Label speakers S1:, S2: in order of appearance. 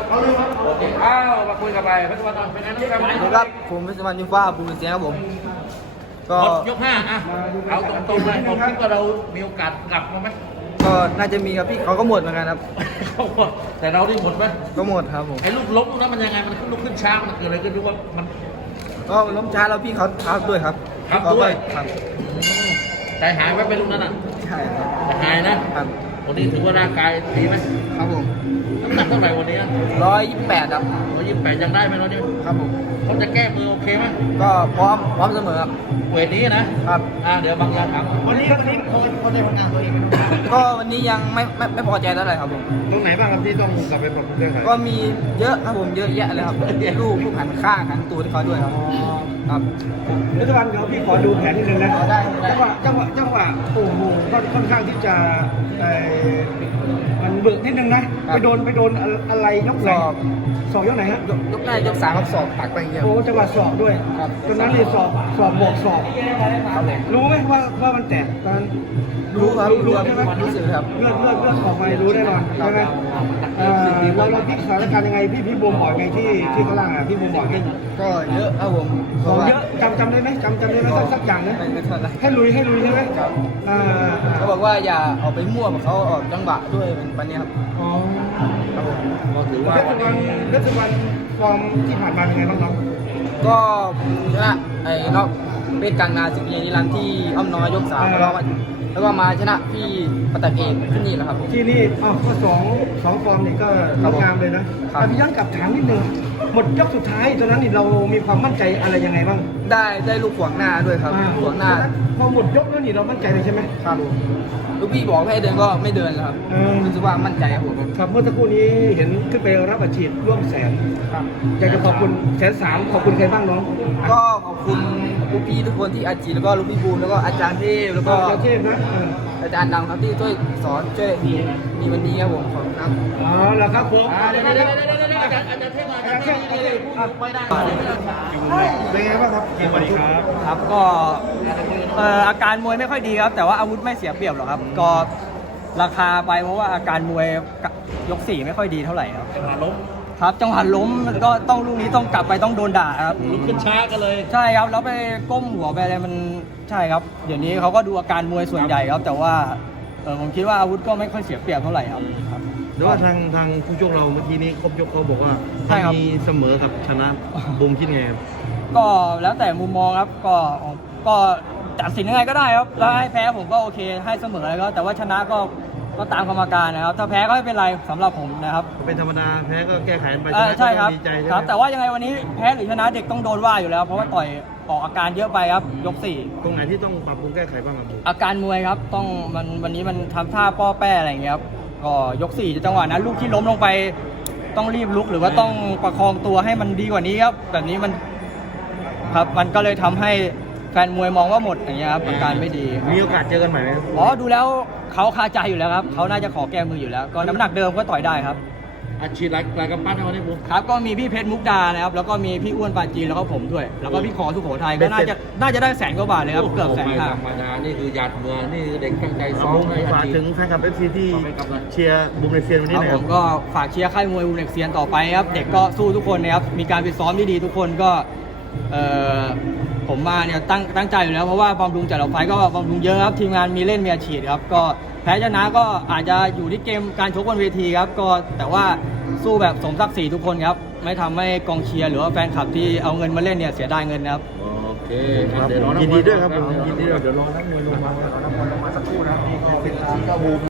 S1: โอเคอ้าวมาคุยกับไปพัฒนาเป็นไงน้องครับ
S2: สวัสดีครับผมเพชรวันยูฟ้าบูรเสียครับผมก็
S1: หมดยก5อ่ะเอาตรงๆเลยผมคิดว่าเรามีโอกาสกลับมาไหม
S2: ก็น่าจะมีครับพี่เขาก็หมดเหมือนกันครับ
S1: เขาหมดแต่เราได้หมดไหม
S2: ก็หมดครับผม
S1: ไอ้ลูกล้มนั้นมันยังไงมันลุกขึ้นช้ามันเกิดอะไรขึ้นรู้ว่ามัน
S2: ก็ล้มช้าแล้วพี่เขาทับด้วยครับ
S1: ทับด้วย
S2: ครับ
S1: ใจหายไหมไปลูกนั้นอ่ะ
S2: ใช่ครับ
S1: ใจหายนะครับ วันนี้ถือว่าร่างกายดีไหม
S2: ครับผม
S1: น้ำหนักเท่าไหร่วันนี้
S2: 128ครับ
S1: 128ยังได้ไหมเราเนี่ย
S2: ครับผม
S1: เขาจะแก้มือโอเคไหม
S2: ก็พร้อมเสมอครับ
S1: เวทนี้นะครับ เดี๋ยวบางอย่างถามวันนี้เขาได้ผลงานตัวเอง
S2: ก็วันนี้ยังไม่พอใจเท่าไหร่ครับผม
S1: ตรงไหนบ้างครับที่ต้องกลับไปปรับปรุงแก้ไข
S2: ก็มีเยอะครับผมเยอะแยะเลยครับลูกหันข้างหันตัวที่เขาด้วยครับครับ
S3: รัฐบาลเดี๋ยวพี่ขอดูแผนนิดนึงนะ
S2: ได้
S3: จังหวะโอ้โหค่อนข้างที่จะมันเบิกนิดนึงนะไปโดนอะไรยกไหนสอบยกไหนฮะ
S2: ยกได้ยก3ครับสอบตักไปอย่างเงี้ย
S3: โอ้จังหวะสอบด้วย
S2: ครับ
S3: ตอนนั้นเลยสอบบวกสอบ
S2: ครับผม
S3: รู้ไหมว่ามันแตกตอนนั้น
S2: รู้ครับรู้ครับ
S3: ใช่ไหม
S2: รู้สึกครับ
S3: เลือดออกมารู้แน่นอนใช่ไหมเราพลิกสถานการณ์ยังไงพี่บูมบอกไงที่ข้างล่างอ่ะพี่บูมบอกไง
S2: ก็เยอะครับผม
S3: สอบเยอะจำได้ไหมจำได้ไหมสักอย่างนะ
S2: ไม่เท่าไหร่
S3: ให้ลุยใช่ไหม
S2: ครับ เขาบอกว่าอย่าเอาไปมั่วกับเขาออกจังหวะด้วยเป็นปัญญาครับ
S3: อ๋อ
S2: ครับผม
S1: ก็ถือว่า
S3: รัฐบาลฟอร์มที่ผ่านมาเป็นไงบ้างน้อง
S2: ก็ชนะไอ้นอกเป็นกลางนาสิบปีนิรันดร์ที่อ้อมน้อยยก3แล้วก็มาชนะที่ปัตตานีที่นี่แหละครับผม
S3: ที่นี่ก็สองฟอร์มนี่ก็งดงามเลยนะครับ แต่พี่ย้อนกลับถามนิดนึงหมดยกสุดท้ายตอนนั้นนี่เรามีความมั่นใจอะไรยังไงบ้าง
S2: ได้ลูกขวางหน้าด้วยครับขวางหน้า
S3: พอหมดยกแล้วนี่เรามั่นใจเลยใช่ไหม
S2: ครับผมลูกพี่บอกให้เดินก็ไม่เดินแล้วครับรู้สึกว่ามั่นใจครับผม
S3: ครับเมื่อสักครู่นี้เห็นขึ้นไปรับอาชีพร่วมแสน
S2: ครับ
S3: อยากจะขอบคุณ130,000ขอบคุณใครบ้างน้อง
S2: ก็ขอบคุณลูกพี่ทุกคนที่อาจีแล้วก็ลูกพี่บูมแล้วก็อาจารย์เทพแล้วก็
S3: เจ้าเทพนะ
S2: อาจารย์ดำครับที่ช่วยสอนช่วยมีวันนี้ครับผมขอบคุณครับ
S3: อ๋อแล้วครับผม
S1: เดี๋ยวอาจารย์เท่งมาอาจารย์เท่งไม่ได้
S3: เป็นไงบ้างครับ
S4: สวัสดีครับครับก็อาการมวยไม่ค่อยดีครับ แต่ว่าอาวุธไม่เสียเปรียบหรอกครับ ก็ราคาไปเพราะว่าอาการมวยยก4ไม่ค่อยดีเท่าไหร่ครับ
S1: จังหวะล้ม
S4: ครับจังหวะล้มก็ต้องลูกนี้ต้องกลับไปต้องโดนด่าครับ
S1: ลุกขึ้นช้ากันเลย
S4: ใช่ครับแล้วไปก้มหัวไปอะไรมันใช่ครับเดี๋ยวนี้เขาก็ดูอาการมวยส่วนใหญ่ครับ แต่ว่าผมคิดว่าอาวุธก็ไม่ค่อยเสียเปรียบเท่าไหร่ครับ
S5: แต่ว่าทางผู้ชกเราเมื่อกี้นี้ครบยกเขาบอกว่า
S4: ใช่ครับ
S5: มีเสมอกับชนะบูมคิดไงครับ
S4: ก็แล้วแต่มุมมองครับก็ตัดสินยังไงก็ได้ครับแล้วให้แพ้ผมก็โอเคให้เสมอแล้วแต่ว่าชนะก็ตามกรรมการนะครับ ถ้าแพ้ก็ไม่เป็นไรสำหรับผมนะครับ
S5: เป็นธรรมดาแพ้ก็แก้ไขไปชนะ
S4: ใช่ครับ
S5: ก็ดีใจใช่
S4: ค
S5: ไห
S4: รั
S5: ม
S4: บ แต่ว่ายังไงวันนี้แพ้หรือชนะเด็กต้องโดนว่าอยู่แล้ว เพราะว่าต่อยออกอาการเยอะไปครับยก
S5: ตรงไหนที่ต้องปรับปรุงแก้ไขบ้างครับบูม
S4: 4อาการมวยครับต้องวันนี้มันทำท่าป้อแป้อะไรอย่างเงี้ยครับก็ยก4จังหวะนั้นลูกที่ล้มลงไปต้องรีบลุกหรือว่าต้องประคองตัวให้มันดีกว่านี้ครับแบบนี้มันครับมันก็เลยทำให้แฟนมวยมองว่าหมดอย่างเงี้ยครับอาการไม่ดี
S5: มีโอกาสเจอกันใหม่ไหมครับ
S4: อ๋อดูแล้วเขาคาใจอยู่แล้วครับเขาน่าจะขอแก้มืออยู่แล้ว ก็น้ำหนักเดิมก็ต่อยได้ครับ
S1: อาชีพรายกำปั้นในวันนี้ผม
S4: ครับก็มีพี่เพชรมุกดานะครับแล้วก็มีพี่อ้วนปาจีนแล้วก็ผมด้วย แล้วก็พี่ขอสุโขทัยก็น่าจะได้100,000 กว่าบาทเลยครับเกือบ100,000
S1: ธ
S4: ค
S1: ร
S4: รับ
S1: รมดานี่คือหยาดเหงื่อนี่คือเด็กตั้งใจซ้อม
S5: บูม
S1: ให้อา
S5: ฝาก
S1: ชีพ
S5: ถึงแฟนคลับเอฟซีที่เชียร์บูมในเซียนวัน
S4: ค
S5: นี้
S4: รับ
S5: หน่อย
S4: ผ
S5: ครั
S4: ม
S5: บ
S4: ก็ฝากเชียร์ค่ายมวยอูเน็กเซียนต่อไปครับเด็กก็สู้ทุกคนนะครับมีการฝึกซ้อมที่ดีทุกคนก็ผมมาเนี่ยตั้งใจอยู่แล้วเพราะว่าบำรุงแต่ละไฟล์ก็บำรุงเยอะครับทีมงานมีเล่นมีอาชีพครับก็แพ้ชนะก็อาจจะอยู่ที่เกมการชกบนเวทีครับก็แต่ว่าสู้แบบสมศักดิ์ศรีทุกคนครับไม่ทำให้กองเชียร์หรือว่าแฟนคลับที่เอาเงินมาเล่นเนี่ยเสียดายเงินนะครับ
S1: โอเค
S5: ครับ
S1: เดี๋ยวรอนัก
S5: ยิน
S1: ม
S5: ดี
S1: วย
S5: ด้วยครับผมยินดีด้วยเดี๋ยวรอนักมวยลงมา